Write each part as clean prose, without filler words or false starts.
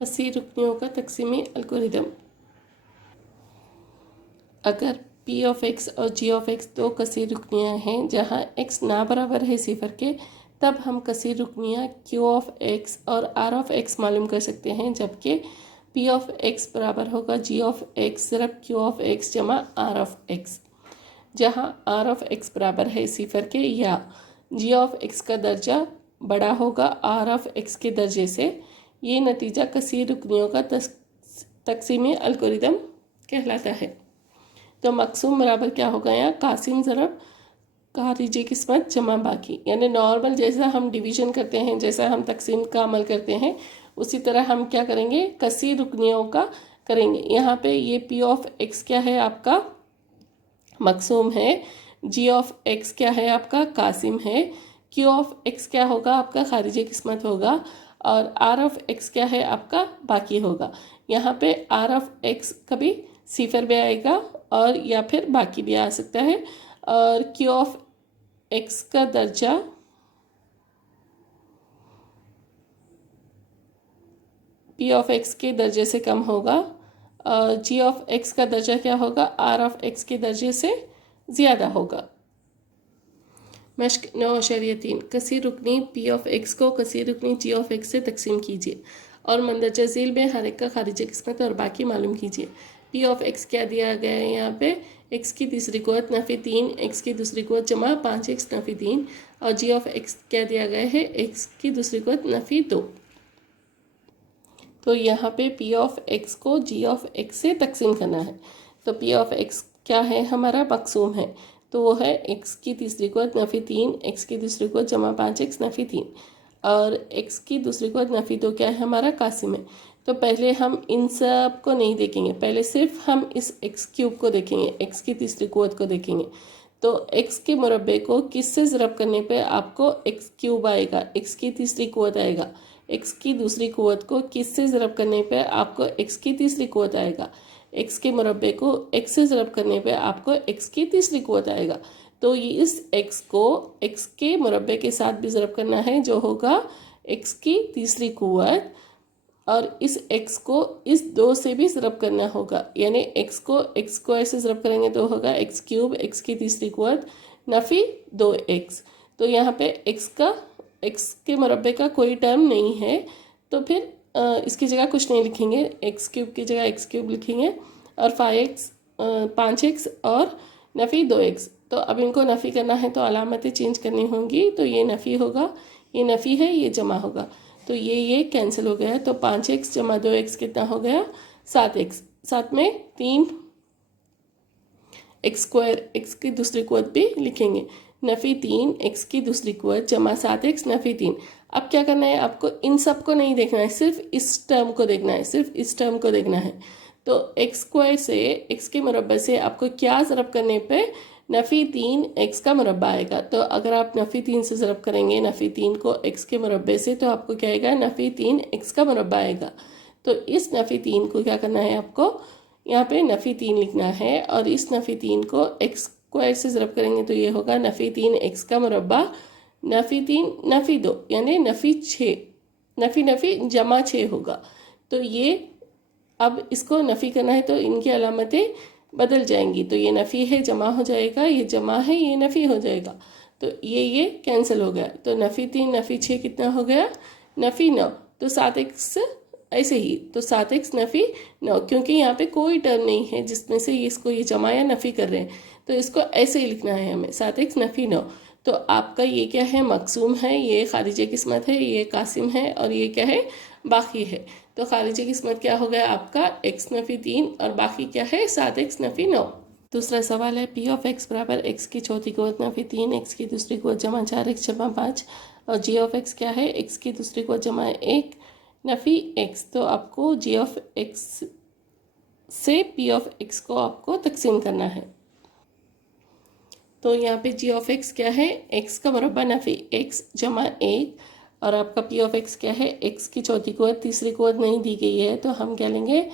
कसी रुकनियों का तकसीमी एल्गोरिदम। अगर p ऑफ x और g ऑफ x दो कसी रुकनियाँ हैं जहाँ x ना बराबर है सिफर के, तब हम कसी रुकनियाँ q ऑफ x और r ऑफ x मालूम कर सकते हैं, जबकि p ऑफ x बराबर होगा g ऑफ x सिर्फ q ऑफ x जमा r ऑफ x, जहाँ r ऑफ x बराबर है सिफर के या g ऑफ x का दर्जा बड़ा होगा r ऑफ x के दर्जे से। ये नतीजा कसी रुकनियों का तकसीमी एल्गोरिदम कहलाता है। तो मकसूम बराबर क्या होगा यहाँ, कासिम ज़रब खारिजी किस्मत जमा बाकी, यानी नॉर्मल जैसा हम डिवीजन करते हैं, जैसा हम तकसीम का अमल करते हैं, उसी तरह हम क्या करेंगे, कसी रुकनियों का करेंगे। यहाँ पे ये p ऑफ x क्या है आपका मकसूम है, g ऑफ x क्या है आपका कासिम है, q ऑफ x क्या होगा आपका खारिजी किस्मत होगा, और r ऑफ x क्या है आपका बाकी होगा। यहाँ पे r ऑफ x कभी सिफर भी आएगा और या फिर बाकी भी आ सकता है, और q ऑफ x का दर्जा p ऑफ x के दर्जे से कम होगा, और g ऑफ x का दर्जा क्या होगा, r ऑफ x के दर्जे से ज़्यादा होगा। मश्क 9.3 कसी रुकनी p ऑफ x को कसी रुकनी g ऑफ x से तकसीम कीजिए और मंदरजा झील में हर एक का खारिजी किस्मत और बाकी मालूम कीजिए। p ऑफ x क्या दिया गया है यहाँ पे, x की तीसरी कुव्वत नफ़ी 3, x की दूसरी कुव्वत जमा 5x नफ़ी 3, और g ऑफ x क्या दिया गया है, x की दूसरी कुव्वत नफ़ी 2। तो यहाँ पे p ऑफ x को g ऑफ x से तकसीम करना है। तो p ऑफ x क्या है हमारा मकसूम है, तो वो है x की तीसरी कुव्वत नफ़ी 3, x की दूसरी कुव्वत जमा 5x नफ़ी 3, और x की दूसरी कुव्वत नफ़ी 2 क्या है हमारा कासिम है। तो पहले हम इन सब को नहीं देखेंगे, पहले सिर्फ हम इस x क्यूब को देखेंगे, x की तीसरी कुव्वत को देखेंगे। तो x के मुरब्बे को किससे ज़रब करने पे आपको x क्यूब आएगा, x की तीसरी कुव्वत आएगा। x की दूसरी कुव्वत को किससे ज़रब करने पे आपको x की तीसरी कुव्वत आएगा। x के मुरब्बे को x से ज़रब करने पे आपको x की तीसरी कुव्वत आएगा। तो ये इस x को x के मुरब्बे के साथ भी ज़रब करना है, जो होगा x की तीसरी कुव्वत, और इस x को इस 2 से भी ज़रब करना होगा, यानी x को ऐसे ज़रब करेंगे तो होगा x क्यूब, x की तीसरी कुव्वत नफ़ी 2x। तो यहाँ पे x के मुरब्बे का कोई टर्म नहीं है, तो फिर इसकी जगह कुछ नहीं लिखेंगे, x क्यूब की जगह x क्यूब लिखेंगे, और 5x और नफ़ी 2x। तो अब इनको नफ़ी करना है तो अलामतें चेंज करनी होंगी, तो ये नफ़ी होगा, ये नफ़ी है, ये जमा होगा, तो ये कैंसिल हो गया। तो 5x जमा 2x कितना हो गया, 7x, साथ में 3 x स्क्वायर, x की दूसरी कुव्वत भी लिखेंगे, नफ़ी 3 x की दूसरी कुव्वत जमा 7x नफ़ी 3। अब क्या करना है आपको, इन सब को नहीं देखना है, सिर्फ इस टर्म को देखना है, सिर्फ इस टर्म को देखना है। तो x स्क्वायर से x के मुरब्बे से आपको क्या ज़रब करने पे नफ़ी 3 x का मुरब्बा आएगा। तो अगर आप नफ़ी 3 से ज़रब करेंगे नफ़ी 3 को x के मुरब्बे से, तो आपको क्या आएगा, नफ़ी 3 x का मुरब्बा आएगा। तो इस नफ़ी 3 को क्या करना है आपको, यहाँ पे नफ़ी 3 लिखना है, और इस नफ़ी 3 को x स्क्वायर से ज़रब करेंगे तो ये होगा नफ़ी 3 x का मुरब्बा, नफ़ी 3 नफ़ी 2, यानी नफ़ी 6, नफ़ी जमा 6 होगा। तो ये अब इसको नफ़ी करना है तो इनकी अलामतें बदल जाएंगी, तो ये नफ़ी है जमा हो जाएगा, ये जमा है ये नफ़ी हो जाएगा, तो ये कैंसिल हो गया। तो नफ़ी 3 नफ़ी 6 कितना हो गया, नफ़ी 9। तो 7x ऐसे ही, तो 7x नफ़ी 9, क्योंकि यहाँ पे कोई टर्म नहीं है जिसमें से इसको ये जमा या नफ़ी कर रहे हैं, तो इसको ऐसे ही लिखना है हमें, 7x नफ़ी 9। तो आपका ये क्या है, मकसूम है, ये खारिजी किस्मत है, ये कासिम है, और ये क्या है, बाकी है। तो खारिजी किस्मत क्या हो गया आपका, x नफ़ी 3 और बाकी क्या है 7x नफ़ी 9। दूसरा सवाल है p ऑफ x बराबर x की चौथी कुव्वत नफ़ी 3, x की दूसरी कुव्वत जमा 4x जमा 5, और g ऑफ x क्या है, x की दूसरी कुव्वत जमा 1 नफ़ी x। तो आपको g ऑफ x से p ऑफ x को आपको तकसीम करना है। तो यहाँ पे g ऑफ x क्या है, x का मुरब्बा नफ़ी x जमा 1, और आपका p ऑफ x क्या है, x की चौथी कुव्वत, तीसरी कुव्वत नहीं दी गई है, तो हम क्या लेंगे,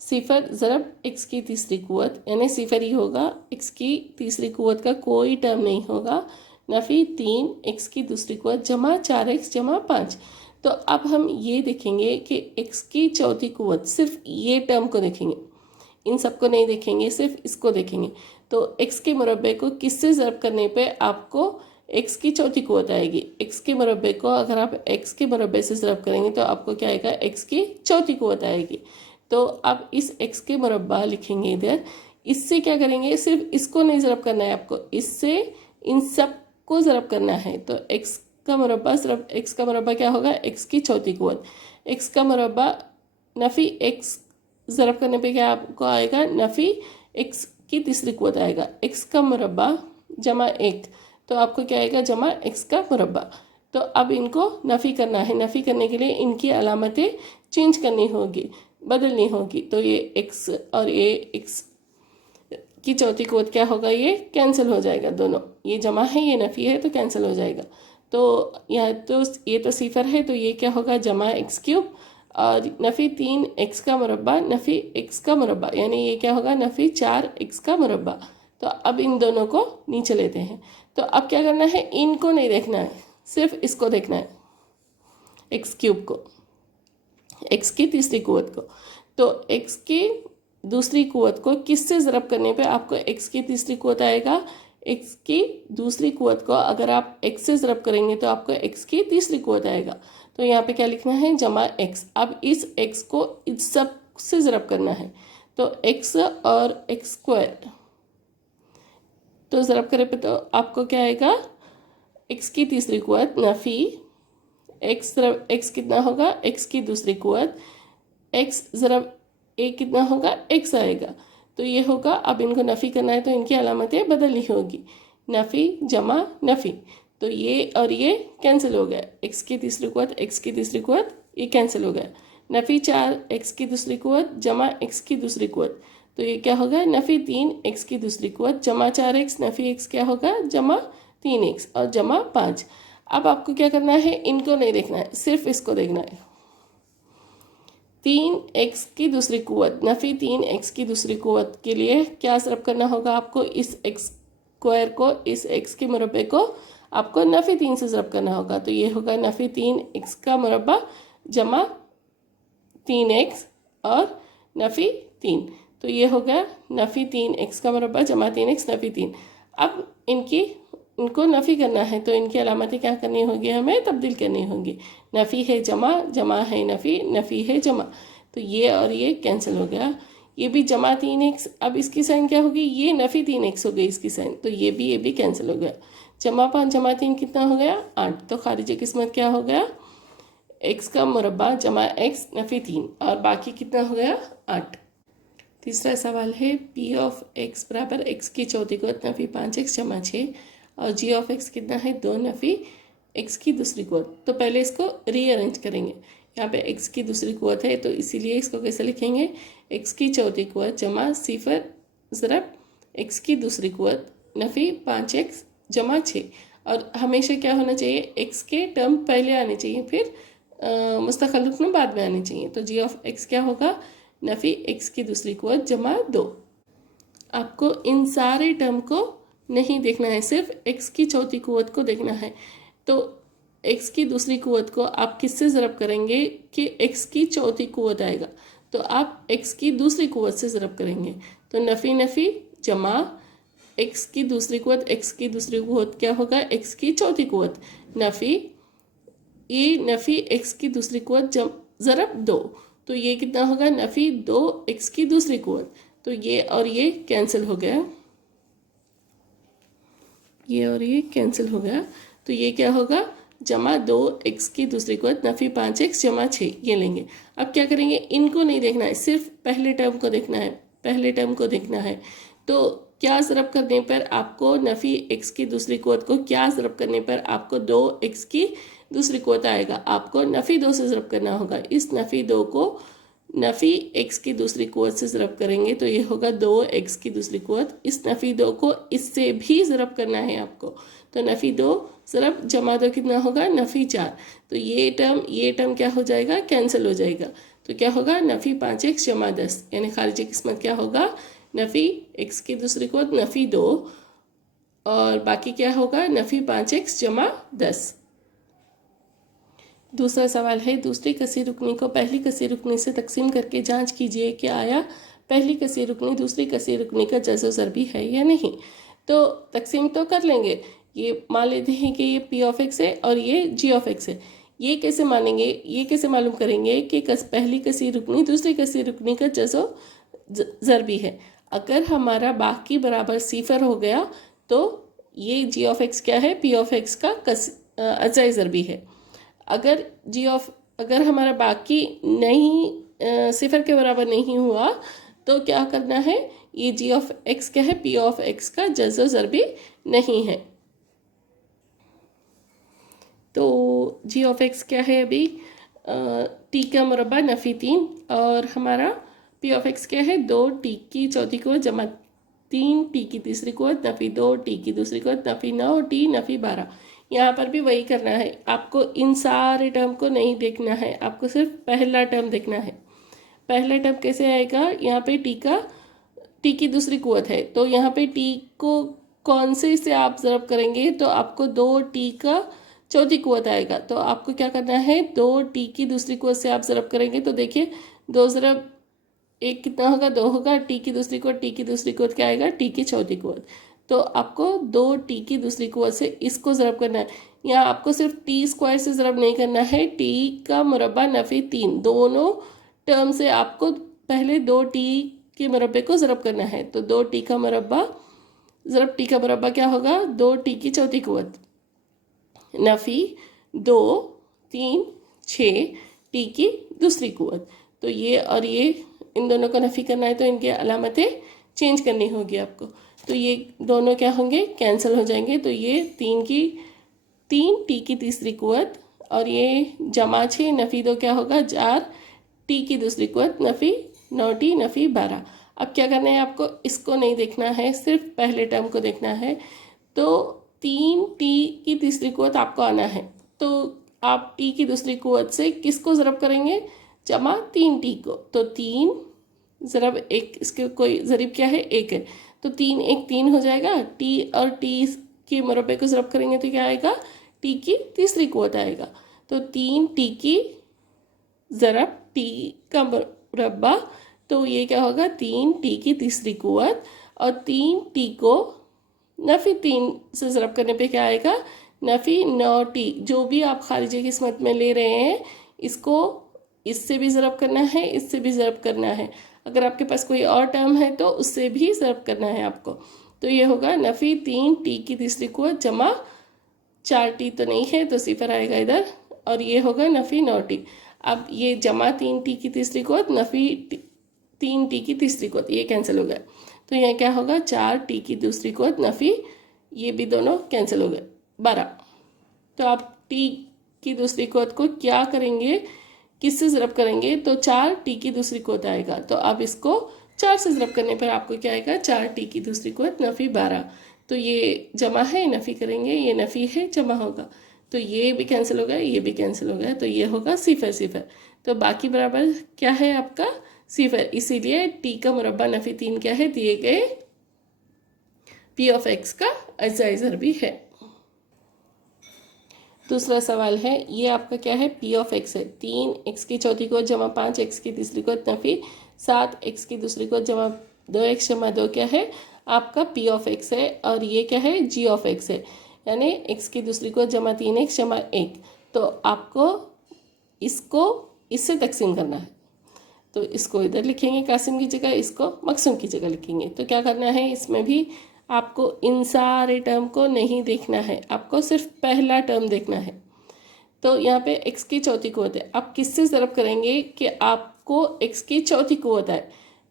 सिफर ज़रब x की तीसरी कुव्वत, यानी सिफर ही होगा, x की तीसरी कुव्वत का कोई टर्म नहीं होगा, नफ़ी 3 x की दूसरी कुव्वत जमा 4x जमा 5। तो अब हम ये देखेंगे कि x की चौथी कुव्वत, सिर्फ ये टर्म को देखेंगे, इन सबको नहीं देखेंगे, सिर्फ इसको देखेंगे। तो x के मुरब्बे को किससे ज़रब करने पे आपको x की चौथी कुव्वत आएगी। x के मुरब्बे को अगर आप x के मुरब्बे से ज़रब करेंगे तो आपको क्या आएगा, x की चौथी कुव्वत आएगी। तो अब इस x के मुरब्बा लिखेंगे इधर, इससे क्या करेंगे, सिर्फ इसको नहीं ज़रब करना है आपको, इससे इन सब को ज़रब करना है। तो x का मुरब्बा, सिर्फ x का मुरब्बा क्या होगा, x की चौथी कुव्वत। x का मुरब्बा नफ़ी x ज़रब करने पे क्या आपको आएगा, नफ़ी x की तीसरी कुव्वत आएगा। x का मुरब्बा जमा 1, तो आपको क्या आएगा, जमा x का मुरब्बा। तो अब इनको नफ़ी करना है, नफ़ी करने के लिए इनकी अलामतें चेंज करनी होगी, बदलनी होगी। तो ये x और ये x की चौथी कुव्वत क्या होगा, ये कैंसिल हो जाएगा दोनों, ये जमा है ये नफ़ी है तो कैंसिल हो जाएगा। तो यहाँ तो ये तो सिफर है, तो ये क्या होगा, जमा x क्यूब और नफ़ी 3 x का मुरब्बा, नफ़ी x का मुरब्बा, यानी ये क्या होगा, नफ़ी 4 x का मुरब्बा। तो अब इन दोनों को नीचे लेते हैं। तो अब क्या करना है, इनको नहीं देखना है, सिर्फ इसको देखना है, x क्यूब को, x की तीसरी कुव्वत को। तो x की दूसरी कुव्वत को किससे ज़रब करने पे आपको x की तीसरी कुव्वत आएगा। x की दूसरी कुव्वत को अगर आप x से ज़रब करेंगे तो आपको x की तीसरी कुव्वत आएगा। तो यहाँ पे क्या लिखना है, जमा x। अब इस x को इस सब से ज़रब करना है, तो x और x स्क्वायर, तो ज़रब करे पे तो आपको क्या आएगा, x की तीसरी कुव्वत नफ़ी x ज़रब x कितना होगा, x की दूसरी कुव्वत, x ज़रब a कितना होगा, x आएगा। तो ये होगा, अब इनको नफ़ी करना है तो इनकी अलामतें बदलनी होगी, नफ़ी जमा नफ़ी। तो ये और ये कैंसिल हो गया, x की तीसरी कुव्वत, x की तीसरी कुव्वत, ये कैंसिल हो गया। नफ़ी 4 x की दूसरी कुव्वत जमा x की दूसरी कुव्वत, तो ये क्या होगा, नफ़ी 3 x की दूसरी कुव्वत जमा 4x, नफ़ी x क्या होगा, जमा 3x और जमा 5। अब आपको क्या करना है, इनको नहीं देखना है, सिर्फ इसको देखना है। 3x की दूसरी कुव्वत, नफ़ी 3x की दूसरी कुव्वत के लिए क्या ज़रब करना होगा आपको, इस x स्क्वायर को, इस x के मुरब्बे को आपको नफ़ी 3 से ज़रब करना होगा। तो ये होगा नफ़ी 3x का मुरब्बा जमा 3x और नफ़ी 3, तो ये हो गया नफ़ी 3x का मुरब्बा जमा 3x नफ़ी 3। अब इनको नफ़ी करना है तो इनकी अलामतें क्या करनी होगी, हमें तब्दील करनी होगी। नफ़ी है जमा, जमा है नफ़ी, नफ़ी है जमा, तो ये और ये कैंसिल हो गया। ये भी जमा 3x, अब इसकी साइन क्या होगी, ये नफ़ी 3x हो गई इसकी साइन, तो ये भी कैंसिल हो गया। जमा 5 जमा 3 कितना हो गया, 8। तो खारिज किस्मत क्या हो गया, x का मुरब्बा जमा x नफ़ी 3 और बाकी कितना हो गया, 8। तीसरा सवाल है, p ऑफ x बराबर x की चौथी कुव्वत नफ़ी 5x जमा 6 और g ऑफ x कितना है, 2 नफ़ी x की दूसरी कुव्वत। तो पहले इसको रीअरेंज करेंगे, यहाँ पे x की दूसरी कुव्वत है तो इसीलिए इसको कैसे लिखेंगे, x की चौथी कुव्वत जमा सिफर ज़रब x की दूसरी कुव्वत नफ़ी 5x जमा 6। और हमेशा क्या होना चाहिए, x के टर्म पहले आने चाहिए, फिर मुस्तक़िल रुकन बाद में आने चाहिए। तो g ऑफ x क्या होगा, नफ़ी x की दूसरी कुव्वत जमा 2। आपको इन सारे टर्म को नहीं देखना है, सिर्फ x की चौथी कुव्वत को देखना है। तो x की दूसरी कुव्वत को आप किससे ज़रब करेंगे कि x की चौथी कुव्वत आएगा, तो आप x की दूसरी कुव्वत से ज़रब करेंगे। तो नफ़ी नफ़ी जमा x की दूसरी कुव्वत, x की दूसरी कुव्वत क्या होगा, x की चौथी कुव्वत नफ़ी, ये नफ़ी x की दूसरी कुव्वत ज़रब 2, तो ये कितना होगा, नफ़ी 2x की दूसरी कुव्वत। तो ये और ये कैंसिल हो गया, ये और ये कैंसिल हो गया। तो ये क्या होगा, जमा 2x की दूसरी कुव्वत नफ़ी 5x जमा 6, ये लेंगे। अब क्या करेंगे, इनको नहीं देखना है, सिर्फ पहले टर्म को देखना है, पहले टर्म को देखना है। तो क्या ज़रब करने पर आपको नफ़ी x की दूसरी कुव्वत को क्या ज़रब करने पर आपको 2x की दूसरी कुव्वत आएगा, आपको नफ़ी 2 से ज़रब करना होगा। इस नफ़ी 2 को नफ़ी x की दूसरी कुव्वत से ज़रब करेंगे तो ये होगा 2x की दूसरी कुव्वत। इस नफ़ी 2 को इससे भी ज़रब करना है आपको, तो नफ़ी 2 ज़रब जमा 2 कितना होगा, नफ़ी 4। तो ये टर्म क्या हो जाएगा, कैंसिल हो जाएगा। तो क्या होगा, नफ़ी 5x जमा 10, यानी खारिजी किस्मत क्या होगा, नफ़ी x की दूसरी कुव्वत नफ़ी 2 और बाकी क्या होगा, नफ़ी 5x जमा 10। दूसरा सवाल है, दूसरी कसी रुकनी को पहली कसी रुकनी से तकसीम करके जांच कीजिए कि आया पहली कसी रुकनी दूसरी कसी रुकनी का जज़ो ज़रबी है या नहीं। तो तकसीम तो कर लेंगे, ये मान लेते हैं कि ये पी ऑफ एक्स है और ये जी ऑफ एक्स है। ये कैसे मानेंगे, ये कैसे मालूम करेंगे कि पहली कसी रुकनी दूसरी कसी रुकनी का जज़ो ज़रबी है। अगर हमारा बाकी बराबर सिफर हो गया तो ये जी ऑफ एक्स क्या है, पी ऑफ एक्स का अज़ाई ज़रबी है। अगर हमारा बाकी नहीं सिफर के बराबर नहीं हुआ तो क्या करना है, ये जी ऑफ एक्स क्या है, पी ऑफ एक्स का जज़ो ज़रबी नहीं है। तो जी ऑफ एक्स क्या है अभी, टी का मुरब्बा नफ़ी 3 और हमारा पी ऑफ एक्स क्या है, 2 टी की चौथी कुव्वत जमा 3 टी की तीसरी कुव्वत नफ़ी 2 टी की दूसरी कुव्वत नफ़ी 9 टी नफ़ी 12। यहाँ पर भी वही करना है, आपको इन सारे टर्म को नहीं देखना है, आपको सिर्फ पहला टर्म देखना है। पहला टर्म कैसे आएगा, यहाँ पे टी की दूसरी कुव्वत है तो यहाँ पे टी को कौन से से आप ज़रब करेंगे तो आपको 2 टी का चौथी कुव्वत आएगा। तो आपको क्या करना है, 2 टी की दूसरी कुव्वत से आप ज़रब करेंगे तो देखिए 2 ज़रब 1 कितना होगा, 2 होगा। टी की दूसरी कुव्वत क्या आएगा, टी की चौथी कुव्वत। तो आपको 2 टी की दूसरी कुव्वत से इसको ज़रब करना है। यहाँ आपको सिर्फ टी स्क्वायर से ज़रब नहीं करना है, टी का मुरब्बा नफ़ी 3 दोनों टर्म से आपको पहले 2 टी के मुरब्बे को ज़रब करना है। तो 2 टी का मुरब्बा ज़रब टी का मुरब्बा क्या होगा, 2 टी की चौथी कुव्वत नफ़ी 2 3 6 टी की दूसरी कुव्वत। तो ये और ये इन दोनों को नफ़ी करना है तो इनके अलामतें चेंज करनी होगी आपको। तो ये दोनों क्या होंगे, कैंसिल हो जाएंगे। तो ये 3 टी की तीसरी कुव्वत और ये जमा 6 नफ़ी 2 क्या होगा, 4 टी की दूसरी कुव्वत नफ़ी 9 टी नफ़ी 12। अब क्या करना है, आपको इसको नहीं देखना है, सिर्फ पहले टर्म को देखना है। तो 3 टी की तीसरी कुव्वत आपको आना है तो आप टी की दूसरी कुव्वत से किसको ज़रब करेंगे, जमा 3 टी को। तो 3 ज़रब 1, इसके कोई ज़रीब क्या है, 1 है तो 3 1 3 हो जाएगा। टी और टी के मुरब्बे को ज़रब करेंगे तो क्या आएगा, टी की तीसरी कुव्वत आएगा। तो 3 टी की ज़रब टी का मुरब्बा, तो ये क्या होगा, 3 टी की तीसरी कुव्वत और 3 टी को नफ़ी 3 से ज़रब करने पे क्या आएगा, नफ़ी 9 टी। जो भी आप खारिजी किस्मत में ले रहे हैं इसको इससे भी ज़रब करना है, इससे भी ज़रब करना है। अगर आपके पास कोई और टर्म है तो उससे भी ज़रब करना है आपको। तो ये होगा नफ़ी 3 टी की तीसरी कुव्वत जमा 4 टी तो नहीं है तो सिफर आएगा इधर और ये होगा नफ़ी 9 टी। अब ये जमा 3 टी की तीसरी कुव्वत नफ़ी 3 टी की तीसरी कुव्वत, ये कैंसिल हो गया। तो यहाँ क्या होगा, 4 टी की दूसरी कुव्वत नफ़ी, ये भी दोनों कैंसिल हो गए, 12। तो आप टी की दूसरी कुव्वत को क्या करेंगे, किससे ज़रब करेंगे, तो 4 टी की दूसरी कुव्वत आएगा। तो आप इसको 4 से ज़रब करने पर आपको क्या आएगा, 4 टी की दूसरी कुव्वत नफ़ी 12। तो ये जमा है, नफ़ी करेंगे, ये नफ़ी है, जमा होगा। तो ये भी कैंसिल हो गया, ये भी कैंसिल हो गया। तो ये होगा सिफर सिफर। तो बाकी बराबर क्या है आपका, सिफर। इसीलिए टी का मुरब्बा नफ़ी 3 क्या है, दिए गए पी ऑफ एक्स का अज़ाई ज़रबी है। दूसरा सवाल है, ये आपका क्या है, पी ऑफ एक्स है। 3 एक्स की चौथी कुव्वत जमा 5 एक्स की तीसरी कुव्वत नफ़ी 7 एक्स की दूसरी कुव्वत जमा 2 एक्स जमा 2 क्या है, आपका पी ऑफ एक्स है। और ये क्या है, जी ऑफ एक्स है, यानी एक्स की दूसरी कुव्वत जमा 3 एक्स जमा 1। तो आपको इसको इससे तकसीम करना है। तो इसको इधर लिखेंगे कासिम की जगह, इसको मकसूम की जगह लिखेंगे। तो क्या करना है, इसमें भी आपको इन सारे टर्म को नहीं देखना है, आपको सिर्फ पहला टर्म देखना है। तो यहाँ पे x की चौथी कुव्वत है, आप किससे ज़रब करेंगे कि आपको x की चौथी कुव्वत है।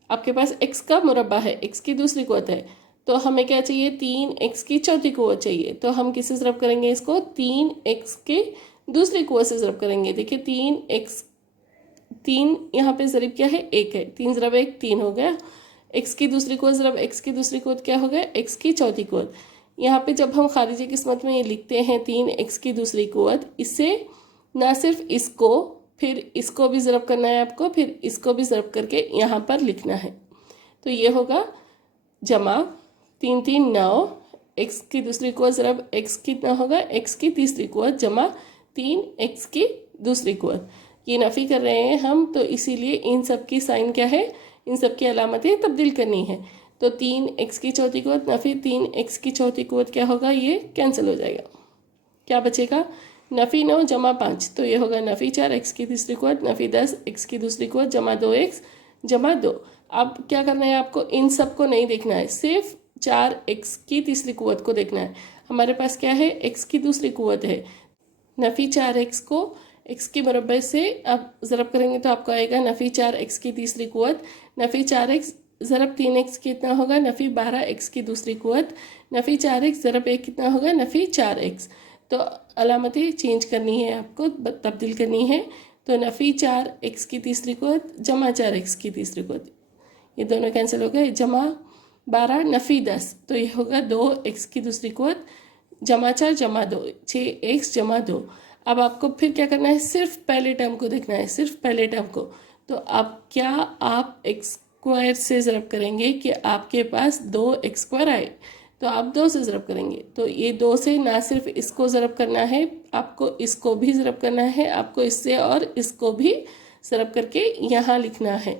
आपके पास x का मुरब्बा है, x की दूसरी कुव्वत है, तो हमें क्या चाहिए, 3x की चौथी कुव्वत चाहिए। तो हम किससे ज़रब करेंगे इसको, 3x के दूसरी कुव्वत से ज़रब करेंगे। देखिए 3 यहाँ पे ज़रीब क्या है, 1 है, 3 ज़रब 1 3 हो गया। एक्स की दूसरी कुव्वत ज़रब एक्स की दूसरी कुव्वत क्या हो गया, एक्स की चौथी कुव्वत। यहाँ पे जब हम खारिजी किस्मत में ये लिखते हैं 3 एक्स की दूसरी कुव्वत, इससे ना सिर्फ इसको, फिर इसको भी ज़रब करना है आपको, फिर इसको भी ज़रब करके यहाँ पर लिखना है। तो ये होगा जमा 3 3 9 एक्स की दूसरी कुव्वत ज़रब एक्स कितना होगा, एक्स की तीसरी कुव्वत जमा 3 एक्स की दूसरी कुव्वत। ये नफ़ी कर रहे हैं हम, तो इसीलिए इन सब की साइन क्या है, इन सब की अलामतें तब्दील करनी है। तो 3x की चौथी कुव्वत नफ़ी 3x की चौथी कुव्वत क्या होगा, ये कैंसिल हो जाएगा। क्या बचेगा, नफ़ी 9 जमा 5, तो ये होगा नफ़ी 4x की तीसरी कुव्वत नफ़ी 10x की दूसरी कुव्वत जमा 2x जमा 2। अब क्या करना है आपको, इन सब को नहीं देखना है, सिर्फ 4x की तीसरी कुव्वत को देखना है। हमारे पास क्या है, x की दूसरी कुव्वत है, नफ़ी 4x को x के मुरब्बे से आप ज़रब करेंगे तो आपको आएगा नफ़ी 4x की तीसरी कुव्वत, नफ़ी 4x ज़रब 3x कितना होगा, नफ़ी 12x की दूसरी कुव्वत, नफ़ी 4x ज़रब 1 कितना होगा, नफ़ी 4x। तो अलामतें चेंज करनी है आपको, तब्दील करनी है। तो नफ़ी 4x की तीसरी कुव्वत जमा 4x की तीसरी कुव्वत, ये दोनों कैंसिल हो गए, जमा 12 नफ़ी 10, तो ये होगा 2x की दूसरी कुव्वत जमा 4 जमा 2 6x जमा 2। अब आपको फिर क्या करना है, सिर्फ पहले टर्म को देखना है, सिर्फ पहले टर्म को। तो अब क्या आप x स्क्वायर से ज़रब करेंगे कि आपके पास 2x स्क्वायर आए, तो आप 2 से ज़रब करेंगे। तो ये 2 से ना सिर्फ इसको ज़रब करना है, आपको इसको भी ज़रब करना है, आपको इससे और इसको भी ज़रब करके यहाँ लिखना है।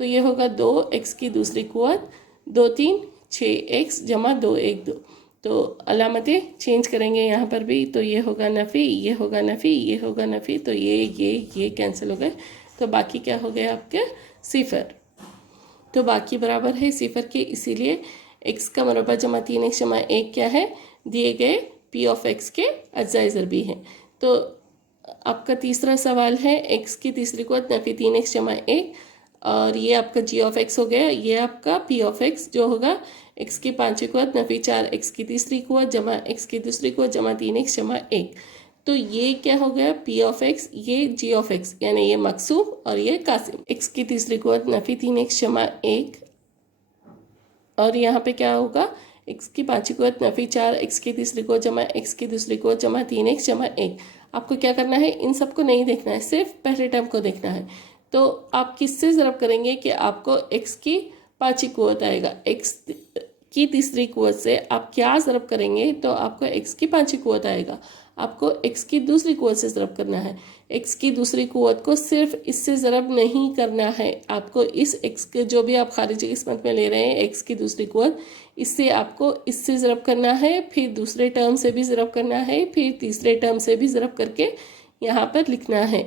तो ये होगा 2x की दूसरी कुव्वत 2 3 6x जमा 2 1 2। तो अलामतें चेंज करेंगे यहाँ पर भी, तो ये होगा नफ़ी, ये होगा नफ़ी, ये होगा नफ़ी, तो ये कैंसिल हो गए। तो बाकी क्या हो गया आपके, सिफर। तो बाकी बराबर है सिफर के, इसीलिए x का मुरब्बा जमा 3x जमा 1 क्या है, दिए गए p ऑफ x के अज्जाए ज़रबी हैं। तो आपका तीसरा सवाल है x की तीसरी कुव्वत नफ़ी 3x जमा 1, और ये आपका g ऑफ x हो गया, ये आपका p ऑफ x जो होगा x की पांचवी कुव्वत नफ़ी 4x की तीसरी कुव्वत जमा x की दूसरी कुव्वत जमा 3x जमा 1। तो ये क्या हो गया, p ऑफ x, ये g ऑफ x, यानी ये मकसूब और ये कासिम। x की तीसरी कुव्वत नफ़ी 3x जमा 1, और यहाँ पे क्या होगा, x की पांचवी कुव्वत नफ़ी 4x की तीसरी कुव्वत जमा x की दूसरी कुव्वत जमा 3x जमा 1। आपको क्या करना है, इन सबको नहीं देखना है, सिर्फ पहले टर्म को देखना है। तो आप किससे ज़रब करेंगे कि आपको x की पांचवी कुव्वत आएगा, x की तीसरी कुव्वत से आप क्या ज़रब करेंगे तो आपको x की पांचवी कुव्वत आएगा। आपको x की दूसरी कुव्वत से ज़रब करना है, x की दूसरी कुव्वत को सिर्फ इससे ज़रब नहीं करना है, आपको इस x के जो भी आप खारिजी किस्मत में ले रहे हैं x की दूसरी कुव्वत, इससे आपको इससे ज़रब करना है, फिर दूसरे टर्म से भी ज़रब करना है, फिर तीसरे टर्म से भी ज़रब करके यहाँ पर लिखना है।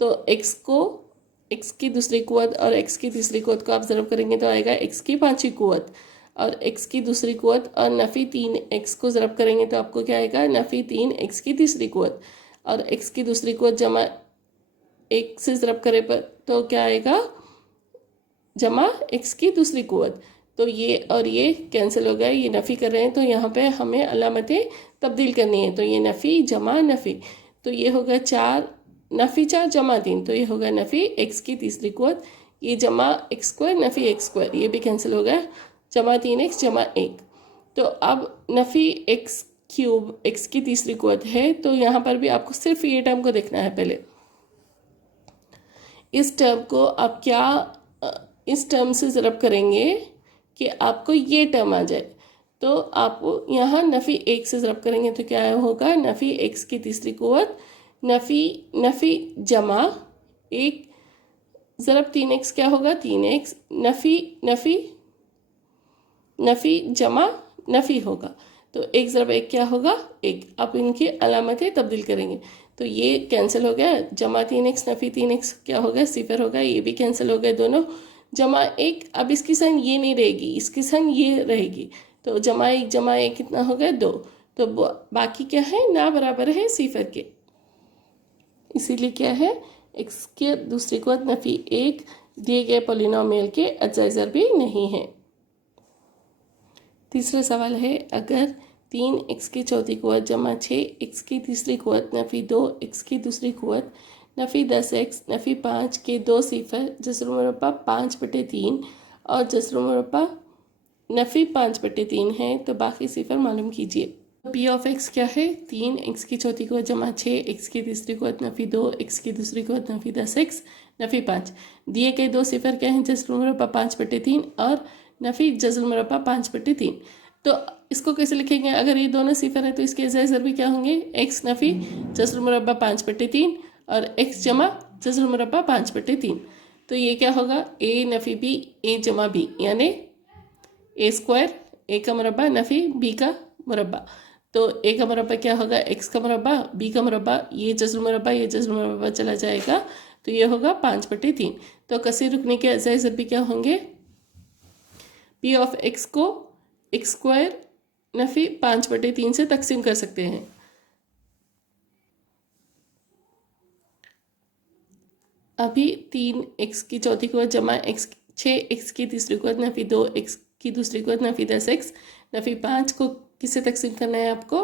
तो x को, x की दूसरी कुव्वत और x की तीसरी कुव्वत को आप ज़रब करेंगे तो आएगा x की पांचवी कुव्वत और x की दूसरी कुव्वत, और नफ़ी 3x को ज़रब करेंगे तो आपको क्या आएगा, नफ़ी 3x की तीसरी कुव्वत, और x की दूसरी कुव्वत जमा 1 से ज़रब करे पर तो क्या आएगा, जमा x की दूसरी कुव्वत। तो ये और ये कैंसिल हो गया, ये नफ़ी कर रहे हैं तो यहाँ पे हमें अलामतें तब्दील करनी है। तो ये नफ़ी जमा नफ़ी, तो ये होगा 4 नफ़ी 4 जमा 3, तो ये होगा नफ़ी x की तीसरी कुव्वत, ये जमा x स्क्वायर नफ़ी x स्क्वायर, ये भी कैंसिल हो गया, जमा 3x जमा 1। तो अब नफ़ी x क्यूब x की तीसरी कुव्वत है, तो यहाँ पर भी आपको सिर्फ ये टर्म को देखना है। पहले इस टर्म को आप क्या इस टर्म से ज़रब करेंगे कि आपको ये टर्म आ जाए, तो आप यहाँ नफ़ी 1 से ज़रब करेंगे तो क्या होगा, नफ़ी x की तीसरी कुव्वत नफ़ी जमा 1 ज़रब 3x क्या होगा, 3x नफ़ी जमा नफ़ी होगा, तो 1 ज़रब 1 क्या होगा, 1। अब इनकी अलामतें तब्दील करेंगे तो ये कैंसिल हो गया, जमा 3x नफ़ी 3x क्या होगा, सिफर होगा, ये भी कैंसिल हो गए दोनों, जमा 1। अब इसकी साइन ये नहीं रहेगी, इसकी साइन ये रहेगी, तो जमा 1 कितना हो गया, 2। तो बाकी क्या है, ना बराबर है सिफर के, इसीलिए क्या है, x के दूसरी कुव्वत नफ़ी 1 दिए गए पॉलिनोमियल के अज्जाए ज़रबी नहीं है। तीसरा सवाल है, अगर 3x की चौथी कुव्वत जमा 6x की तीसरी कुव्वत नफ़ी 2x की दूसरी कुव्वत नफ़ी 10x नफ़ी 5 के 2 सिफर जस्र मुरब्बा 5/3 और जस्र मुरब्बा नफ़ी 5/3 है, तो बाकी सिफर मालूम कीजिए। p ऑफ x क्या है, 3x की चौथी कुव्वत जमा 6x की तीसरी कुव्वत नफ़ी 2x की दूसरी कुव्वत नफ़ी 10x नफ़ी 5, दिए गए 2 सिफर क्या हैं, जस्र मुरब्बा 5/3 और नफ़ी जज़्र मुरब्बा 5/3। तो इसको कैसे लिखेंगे, अगर ये दोनों सिफर है तो इसके अज़ाए ज़रबी क्या होंगे, x नफ़ी जज़्र मुरब्बा 5/3 और x जमा जज़र मुरब्बा 5/3। तो ये क्या होगा, a नफ़ी b a जमा b, यानी a स्क्वायर a का मुरब्बा नफ़ी b का मुरब्बा। तो a का मुरब्बा क्या होगा, x का मुरब्बा b का मुरब्बा, ये जज़र मुरब्बा चला जाएगा, तो ये होगा 5/3। तो कसीर रुकने के अज़ाई ज़रबी क्या होंगे, p ऑफ x को x स्क्वायर नफ़ी 5/3 से तकसीम कर सकते हैं। अभी 3x की चौथी कुव्वत जमा 6x की तीसरी कुव्वत नफ़ी 2x की दूसरी कुव्वत नफ़ी 10x नफ़ी 5 को किससे तकसीम करना है आपको,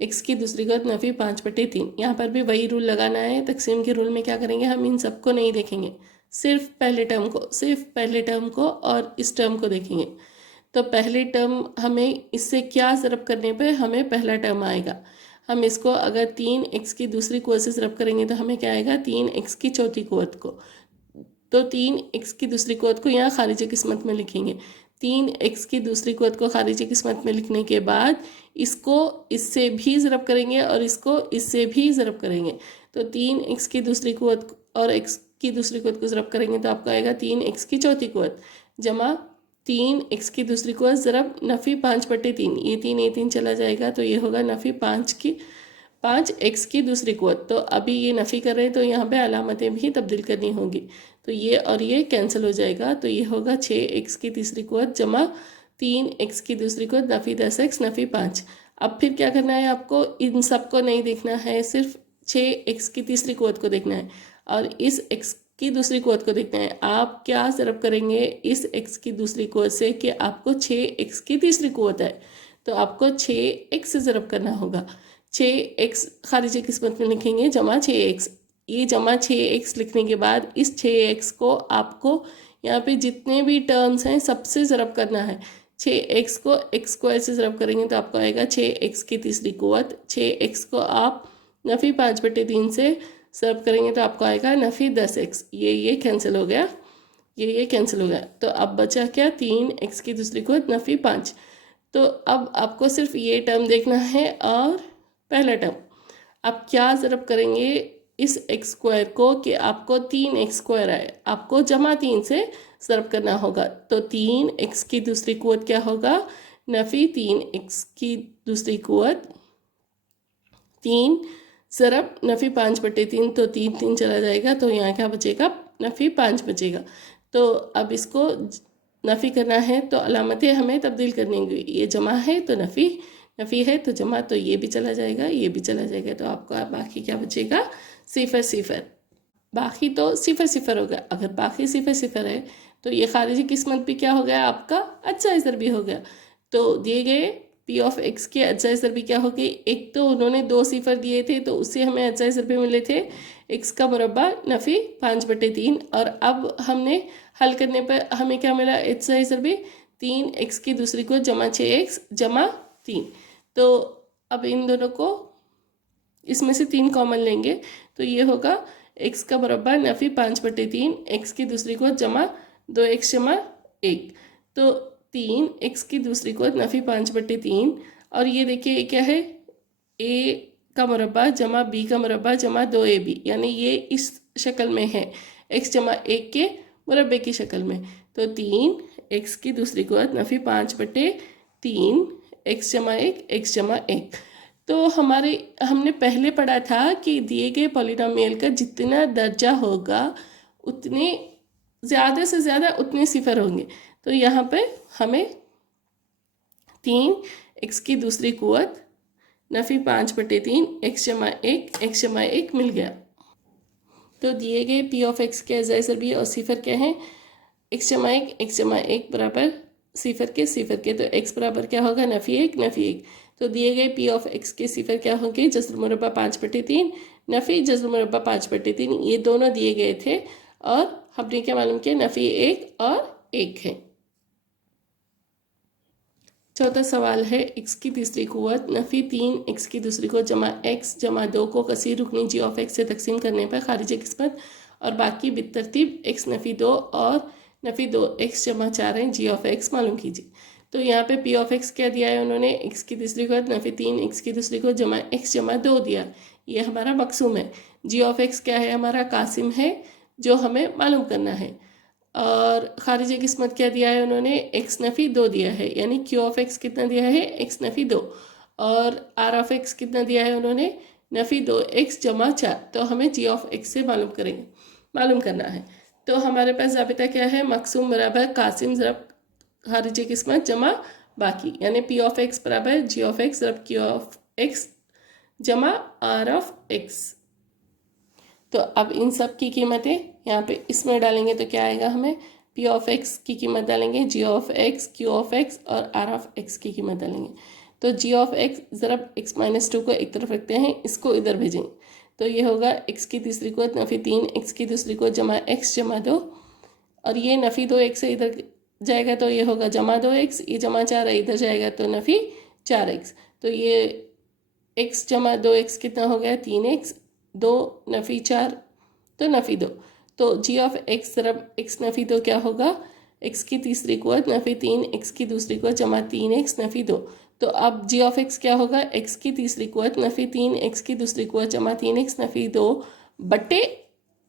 x की दूसरी कुव्वत नफ़ी 5/3। यहाँ पर भी वही रूल लगाना है। तकसीम के रूल में क्या करेंगे, हम इन सबको नहीं देखेंगे, सिर्फ पहले टर्म को और इस टर्म को देखेंगे। तो पहले टर्म हमें इससे क्या ज़रब करने पे हमें पहला टर्म आएगा। हम इसको अगर 3x की दूसरी कुव्वत से ज़रब करेंगे तो हमें क्या आएगा, 3x की चौथी कुव्वत को। तो 3x की दूसरी कुव्वत को यहाँ खारिजी किस्मत में लिखेंगे। 3x की दूसरी कुव्वत को खारिजी किस्मत में लिखने के बाद इसको इससे भी ज़रब करेंगे और इसको इससे भी ज़रब करेंगे। तो 3x की दूसरी कुव्वत और x की दूसरी कुव्वत को ज़रब करेंगे तो आपको आएगा 3x की चौथी कुव्वत जमा 3x की दूसरी कुव्वत ज़रब नफ़ी 5/3। ये 3 चला जाएगा, तो ये होगा नफ़ी 5x की दूसरी कुव्वत। तो अभी ये नफ़ी कर रहे हैं तो यहाँ पे अलामतें भी तब्दील करनी होगी, तो ये और ये कैंसिल हो जाएगा। तो ये होगा 6x की तीसरी कुव्वत जमा 3x की दूसरी कुव्वत नफ़ी 10x नफ़ी 5। अब फिर क्या करना है आपको, इन सब को नहीं देखना है, सिर्फ 6x की तीसरी कुव्वत को देखना है और इस x की दूसरी कुव्वत को देखना है। आप क्या ज़रब करेंगे इस x की दूसरी कुव्वत से कि आपको 6x की तीसरी कुव्वत है, तो आपको 6x से ज़रब करना होगा। 6x खारिजी किस्मत में लिखेंगे जमा 6x। ये जमा 6x लिखने के बाद इस 6x को आपको यहाँ पे जितने भी टर्म्स हैं सबसे ज़रब करना है। 6x को x स्क्वायर से ज़रब करेंगे तो आपको आएगा 6x की तीसरी कुव्वत। 6x को आप नफ़ी 5/3 से ज़रब करेंगे तो आपको आएगा नफ़ी 10x। ये कैंसिल हो गया, ये कैंसिल हो गया। तो अब बचा क्या, 3x की दूसरी कुव्वत नफ़ी 5। तो अब आपको सिर्फ ये टर्म देखना है और पहला टर्म। आप क्या ज़रब करेंगे इस x स्क्वायर को कि आपको 3x स्क्वायर आए, आपको जमा 3 से ज़रब करना होगा। तो 3x की दूसरी कुव्वत क्या होगा, नफ़ी 3x की दूसरी कुव्वत 3 ज़रब नफ़ी 5/3, तो 3 चला जाएगा, तो यहाँ क्या बचेगा, नफ़ी 5 बचेगा। तो अब इसको नफ़ी करना है तो अलामतें हमें तब्दील करनी होगी। ये जमा है तो नफ़ी है तो जमा, तो ये भी चला जाएगा, ये भी चला जाएगा, तो आपका बाकी क्या बचेगा, 0 बाकी तो 0 हो गया। अगर बाकी 0 है तो ये खारिजी किस्मत भी क्या हो गया, आपका अज्जाई ज़रबी हो गया। तो दिए गए p ऑफ x के अज्जाई ज़रबी क्या हो गई, एक तो उन्होंने 2 सिफर दिए थे तो उससे हमें अज्जाई ज़रबी मिले थे x का मुरब्बा नफ़ी 5/3, और अब हमने हल करने पर हमें क्या मिला, अज्जाई ज़रबी 3x की दूसरी को जमा 6x जमा 3। तो अब इन दोनों को इसमें से 3 कॉमन लेंगे तो ये होगा x का मुरब्बा नफ़ी 5/3 x की दूसरी को जमा 2x जमा 1। तो 3x की दूसरी को नफ़ी 5/3, और ये देखिए क्या है, a का मुरब्बा जमा b का मुरब्बा जमा 2ab, यानी ये इस शक्ल में है, x जमा 1 के मुरब्बे की शक्ल में। तो 3x की दूसरी को नफ़ी 5/3 x जमा 1 तो हमने पहले पढ़ा था कि दिए गए पॉलिनोमियल का जितना दर्जा होगा उतने ज़्यादा से ज़्यादा उतने सिफर होंगे। तो यहाँ पे हमें 3x की दूसरी कुव्वत नफ़ी 5/3 x जमा 1 मिल गया। तो दिए गए p ऑफ x के अज़ाई ज़रबी और सिफर क्या हैं, x जमा 1 बराबर सिफर के, तो x बराबर क्या होगा, नफ़ी 1। तो दिए गए p ऑफ x के सिफर क्या होंगे, जज़र मुरब्बा 5/3 नफ़ी जज़र मुरब्बा 5/3, ये दोनों दिए गए थे और हमने क्या मालूम किया, नफ़ी 1 और 1 है। चौथा सवाल है, x की तीसरी कुव्वत नफ़ी 3x की दूसरी को जमा x जमा 2 को कसीर रुकनी g ऑफ x से तकसीम करने पर खारिजी किस्मत और बाकी बितरतीब x नफ़ी 2 और नफ़ी 2x जमा 4 हैं, g ऑफ x मालूम कीजिए। तो यहाँ पे p ऑफ x क्या दिया है उन्होंने, x की तीसरी कुव्वत नफ़ी 3x की दूसरी को जमा x जमा 2 दिया, ये हमारा मकसूम है। जी ऑफ एक्स क्या है, हमारा कासिम है जो हमें मालूम करना है। और खारिज किस्मत क्या दिया है उन्होंने, एक्स नफ़ी 2 दिया है, यानी क्यू ऑफ एक्स कितना दिया है, एक्स नफ़ी 2। और आर ऑफ एक्स कितना दिया है उन्होंने, नफ़ी 2 एक्स जमा 4। तो हमें जी ऑफ एक्स से मालूम करना है। तो हमारे पास ज़ाबिता क्या है, मकसूम बराबर कासिम ज़रब खारिज किस्मत जमा बाकी, यानी पी ऑफ एक्स बराबर जी ऑफ एक्स ज़रब क्यू ऑफ एक्स जमा आर ऑफ एक्स। तो अब इन सब की कीमतें यहाँ पे इसमें डालेंगे तो क्या आएगा, हमें पी ऑफ एक्स की कीमत डालेंगे, G of x, Q of x और आर ऑफ एक्स की कीमत डालेंगे। तो जी ऑफ एक्स ज़रब x-2 को एक तरफ रखते हैं, इसको इधर भेजेंगे। तो ये होगा x की तीसरी कुव्वत नफ़ी 3 x की दूसरी कुव्वत जमा x जमा 2, और ये नफ़ी 2 x से इधर जाएगा तो ये होगा जमा 2x, ये जमा 4 है इधर जाएगा तो नफ़ी 4x। तो ये x जमा 2x कितना हो गया, 3x, 2 नफ़ी 4 तो नफ़ी 2। तो जी ऑफ एक्स ज़रब x नफ़ी 2 क्या होगा, x की तीसरी कुव्वत नफ़ी 3 x की दूसरी कुव्वत जमा 3x नफ़ी 2। तो अब जी ऑफ एक्स क्या होगा, x की तीसरी कुव्वत नफ़ी 3 x की दूसरी कुव्वत जमा 3x नफ़ी 2 बटे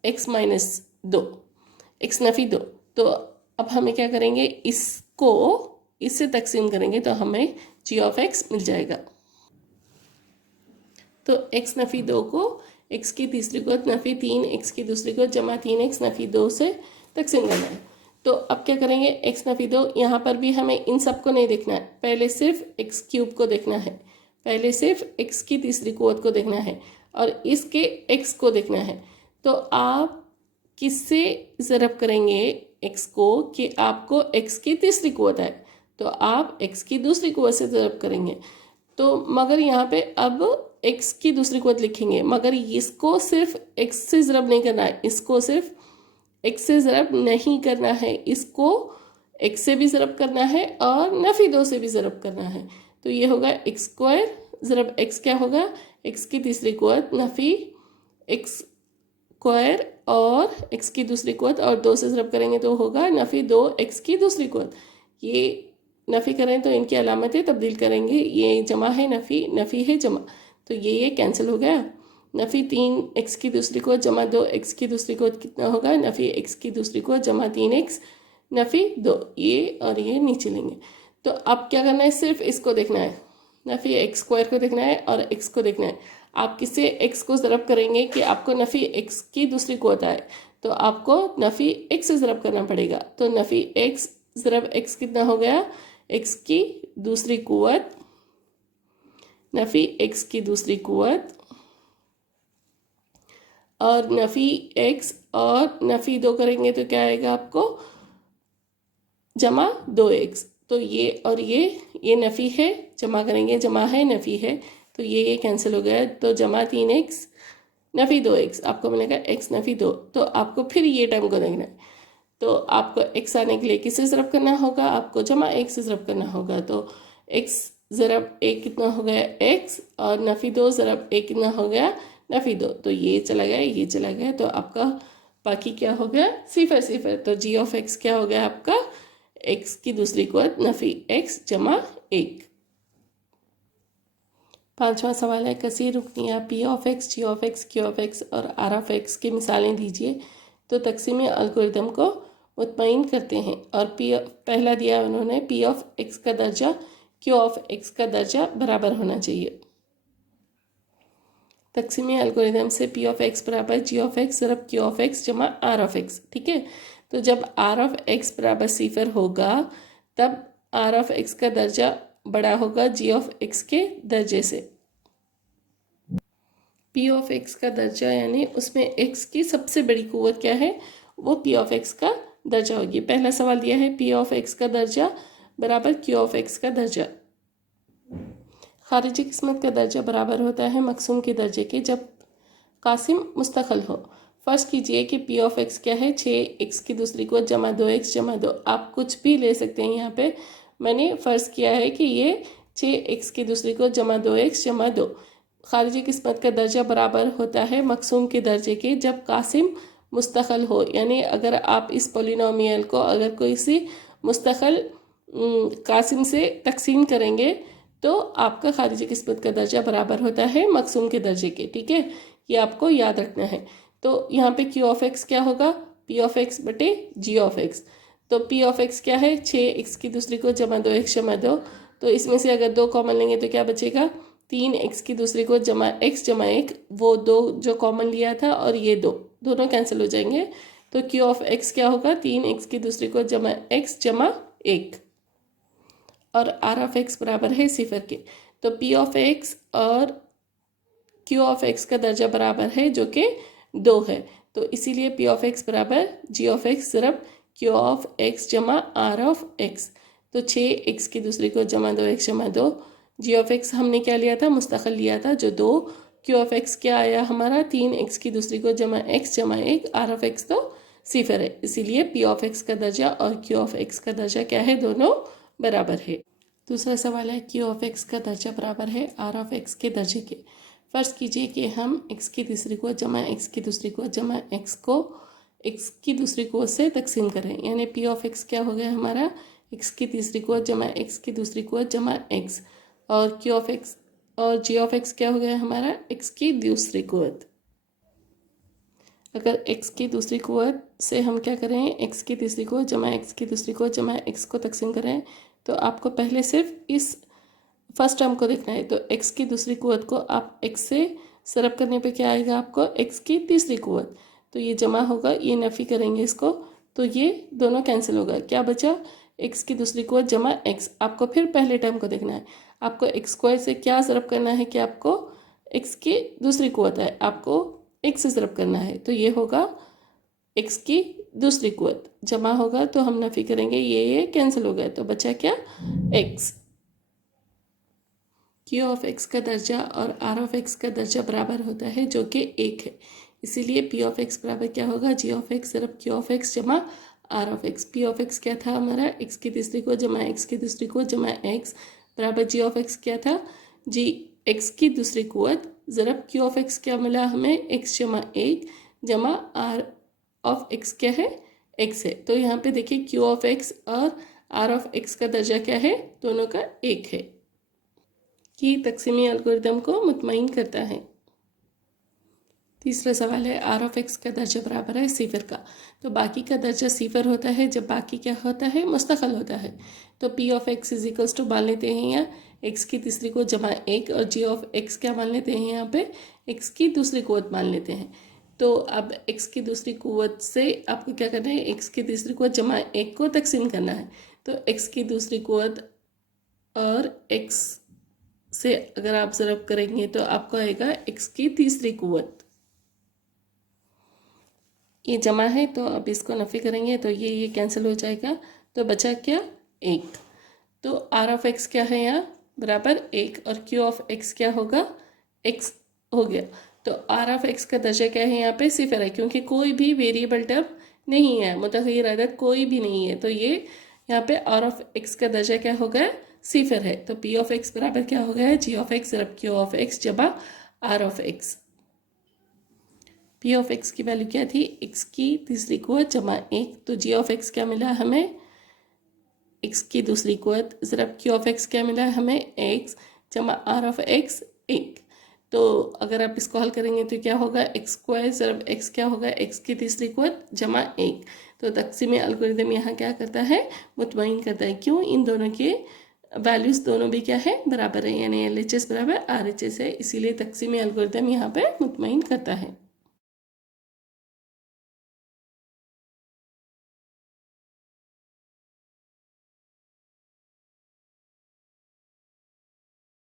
x-2 x नफ़ी 2। तो अब हमें क्या करेंगे, इसको इससे तकसीम करेंगे तो हमें जी ऑफ एक्स मिल जाएगा। तो x नफ़ी 2 को x की तीसरी कुव्वत नफ़ी 3 x की दूसरी कुव्वत जमा 3x नफ़ी 2 से तकसीम करना है। तो अब क्या करेंगे, x नफ़ी 2, यहाँ पर भी हमें इन सब को नहीं देखना है, पहले सिर्फ x क्यूब को देखना है, पहले सिर्फ x की तीसरी कुव्वत को देखना है और इसके x को देखना है। तो आप किससे ज़रब करेंगे x को कि आपको x की तीसरी कुव्वत है, तो आप x की दूसरी कुव्वत से ज़रब करेंगे। तो मगर यहाँ पे अब x की दूसरी कुव्वत लिखेंगे, मगर इसको सिर्फ x से ज़रब नहीं करना है, इसको सिर्फ x से ज़रब नहीं करना है, इसको x से भी ज़रब करना है और नफ़ी 2 से भी ज़रब करना है। तो ये होगा x स्क्वायर ज़रब x क्या होगा, x की तीसरी कुव्वत नफ़ी x स्क्वायर और x की दूसरी कुव्वत और 2 से ज़रब करेंगे तो होगा नफ़ी 2 x की दूसरी कुव्वत। ये नफ़ी करें तो इनकी अलामतें तब्दील करेंगे, ये जमा है नफ़ी है जमा, तो ये कैंसिल हो गया। नफ़ी 3 x की दूसरी कुव्वत जमा 2 x की दूसरी कुव्वत कितना होगा, नफ़ी x की दूसरी कुव्वत जमा 3x नफ़ी 2, ये और ये नीचे लेंगे। तो अब क्या करना है, सिर्फ इसको देखना है, नफ़ी x स्क्वायर को देखना है और x को देखना है। आप किससे x को ज़रब करेंगे कि आपको नफ़ी x की दूसरी कुव्वत आए, तो आपको नफ़ी x से ज़रब करना पड़ेगा। तो नफ़ी x ज़रब x कितना हो गया, x की दूसरी कुव्वत नफ़ी x की दूसरी कुव्वत और नफ़ी x और नफ़ी 2 करेंगे तो क्या आएगा आपको, जमा 2x। तो ये और ये नफ़ी है, जमा करेंगे जमा है नफ़ी है, तो ये कैंसिल हो गया। तो जमा 3x नफ़ी 2x आपको मिलेगा x नफ़ी 2। तो आपको फिर ये टर्म को देखना है, तो आपको x आने के लिए किससे ज़रब करना होगा, आपको जमा 1 से ज़रब करना होगा। तो x ज़रब 1 कितना हो गया x और नफ़ी 2 ज़रब 1 कितना हो गया नफ़ी 2। तो ये चला गया ये चला गया, तो आपका बाकी क्या हो गया, 0 तो जी ऑफ एक्स क्या हो गया आपका, x की दूसरी कुव्वत नफ़ी x जमा 1। पांचवा सवाल है, कसीर रुकनियाँ P of x, G of x, Q of x और आर ऑफ एक्स की मिसालें दीजिए तो तकसीम अलगोरिदम को मुतमईन करते हैं। और पहला दिया उन्होंने पी ऑफ एक्स का दर्जा क्यू ऑफ एक्स का दर्जा बराबर होना चाहिए। तकसीम अलगोरिदम से पी ऑफ एक्स बराबर जी ऑफ एक्स ज़रब क्यू ऑफ एक्स जमा आर ऑफ एक्स, ठीक है। तो जब आर ऑफ एक्स बराबर 0 होगा तब आर ऑफ एक्स का दर्जा बड़ा होगा जी ऑफ एक्स के दर्जे से। पी ऑफ एक्स का दर्जा यानी उसमें एक्स की सबसे बड़ी कुव्वत क्या है, वो पी ऑफ एक्स का दर्जा होगी। पहला सवाल दिया है पी ऑफ एक्स का दर्जा बराबर क्यू ऑफ एक्स का दर्जा। खारिजी किस्मत का दर्जा बराबर होता है मकसूम के दर्जे के जब कासिम मुस्तकिल हो। फ़र्ज़ कीजिए कि पी ऑफ एक्स क्या है, 6x की दूसरी कुव्वत जमा 2x जमा 2। आप कुछ भी ले सकते हैं, यहाँ पे मैंने फ़र्ज़ किया है कि ये 6x की दूसरी कुव्वत जमा 2x जमा 2। खारिजी किस्मत का दर्जा बराबर होता है मकसूम के दर्जे के जब कासिम मुस्तकिल हो, यानी अगर आप इस पोलिनोमियल को अगर कोई सी मुस्तकिल कासिम से तकसीम करेंगे तो आपका खारिजी किस्मत का दर्जा बराबर होता है मकसूम के दर्जे के, ठीक है। ये आपको याद रखना है। तो यहाँ पे क्यू ऑफ एक्स क्या होगा, पी ऑफ एक्स बटे जी ऑफ एक्स। तो पी ऑफ एक्स क्या है, 6x की दूसरी को जमा 2x जमा 2। तो इसमें से अगर 2 कॉमन लेंगे तो क्या बचेगा, 3x की दूसरी को जमा x जमा 1, वो 2 जो कॉमन लिया था और ये 2 दोनों कैंसिल हो जाएंगे। तो क्यू ऑफ एक्स क्या होगा, 3x की दूसरी को जमा x जमा 1, और आर ऑफ एक्स बराबर है 0 के। तो पी ऑफ एक्स और क्यू ऑफ एक्स का दर्जा बराबर है जो कि 2 है। तो इसीलिए पी ऑफ एक्स बराबर जी ऑफ एक्स सिर्फ क्यू ऑफ एक्स जमा आर ऑफ एक्स। तो 6x की दूसरी को जमा 2x जमा 2, जी ऑफ एक्स हमने क्या लिया था, मुस्तकिल लिया था जो 2, क्यू ऑफ एक्स क्या आया हमारा, 3x की दूसरी को जमा x जमा 1, आर ऑफ एक्स तो 0 है। इसीलिए पी ऑफ एक्स का दर्जा और क्यू ऑफ एक्स का दर्जा क्या है, दोनों बराबर है। दूसरा सवाल है, क्यू ऑफ एक्स का दर्जा बराबर है आर ऑफ एक्स के दर्जे के। फर्ज कीजिए कि हम x की तीसरी को जमा x की दूसरी को जमा x को x की दूसरी को से तकसीम करें, यानी पी ऑफ एक्स क्या हो गया हमारा, x की तीसरी को जमा x की दूसरी को जमा x, और क्यू ऑफ एक्स और जी ऑफ एक्स क्या हो गया हमारा, x की दूसरी कुव्वत। अगर x की दूसरी कुव्वत से हम क्या करें, x की तीसरी को जमा x की दूसरी को जमा x को तकसीम करें, तो आपको पहले सिर्फ इस फर्स्ट टर्म को देखना है। तो x की दूसरी कुव्वत को आप x से सरफ करने पे क्या आएगा आपको, x की तीसरी कुव्वत। तो ये जमा होगा, ये नफ़ी करेंगे इसको, तो ये दोनों कैंसिल होगा। क्या बचा, x की दूसरी कुव्वत जमा x। आपको फिर पहले टर्म को देखना है, आपको x स्क्वायर से क्या सरफ करना है कि आपको x की दूसरी कुव्वत है, आपको x से सरफ करना है। तो ये होगा x की दूसरी कुव्वत, जमा होगा तो हम नफ़ी करेंगे, ये कैंसिल हो गया, तो बचा क्या, x। क्यू ऑफ एक्स का दर्जा और आर ऑफ एक्स का दर्जा बराबर होता है जो कि 1 है। इसीलिए पी ऑफ एक्स बराबर क्या होगा, जी ऑफ एक्स सिर्फ क्यू ऑफ एक्स जमा R of X. P of X क्या था हमारा, एक्स की तीसरी को जमा एक्स की दूसरी को जमा एक्स, बराबर जी ऑफ एक्स क्या था, जी एक्स की दूसरी कुव्वत ज़रब क्यू ऑफ एक्स क्या मिला हमें, एक्स जमा 1 जमा आर ऑफ एक्स क्या है, एक्स है। तो यहाँ पे देखिए क्यू ऑफ एक्स और आर ऑफ एक्स का दर्जा क्या है, दोनों का 1 है, कि तकसीमी एल्गोरिदम को मुतमईन करता है। तीसरा सवाल है, आर ऑफ एक्स का दर्जा बराबर है 0 का। तो बाकी का दर्जा 0 होता है जब बाकी क्या होता है, मुस्तकिल होता है। तो P of X is equals to मान लेते हैं यहाँ एक्स की तीसरी को जमा 1, और जी ऑफ एक्स क्या मान लेते हैं यहाँ पे, एक्स की दूसरी कुव्वत मान लेते हैं। तो अब एक्स की दूसरी कुव्वत से आपको क्या करना है, एक्स की तीसरी को जमा 1 को तकसीम करना है। तो एक्स की दूसरी कुव्वत और एक्स से अगर आप ज़रब करेंगे तो आपको आएगा x की तीसरी कुव्वत। ये जमा है तो अब इसको नफ़ी करेंगे तो ये कैंसिल हो जाएगा, तो बचा क्या, 1। तो आर ऑफ एक्स क्या है यहाँ, बराबर 1, और क्यू ऑफ एक्स क्या होगा, x हो गया। तो आर ऑफ एक्स का दर्जा क्या है यहाँ पे, 0 है, क्योंकि कोई भी वेरिएबल टर्म नहीं है, मुतग़य्यर अदद कोई भी नहीं है। तो ये यहाँ पे आर ऑफ एक्स का दर्जा क्या हो गया, 0 है। तो पी ऑफ एक्स बराबर क्या हो गया है, जी ऑफ एक्स सिर्फ क्यू ऑफ एक्स जमा R of X. P of x की वैल्यू क्या थी, एक्स की तीसरी कुव्वत जमा 1, तो जी ऑफ एक्स क्या मिला हमें, एक्स की दूसरी कुव्वत सिर्फ क्यू ऑफ एक्स क्या मिला हमें, एक्स जमा आर ऑफ एक्स 1। तो अगर आप इसको हल करेंगे तो क्या होगा, एक्स स्क्वायर सिर्फ एक्स क्या होगा, एक्स की तीसरी कुव्वत जमा 1। तो तक़सीमी एल्गोरिदम यहाँ क्या करता है, मुतमईन करता है। क्यों, इन दोनों के वैल्यूज़ दोनों भी क्या है, बराबर है, यानी LHS बराबर RHS है, इसीलिए तक़सीमी एल्गोरिदम यहाँ पे मुतमईन करता है।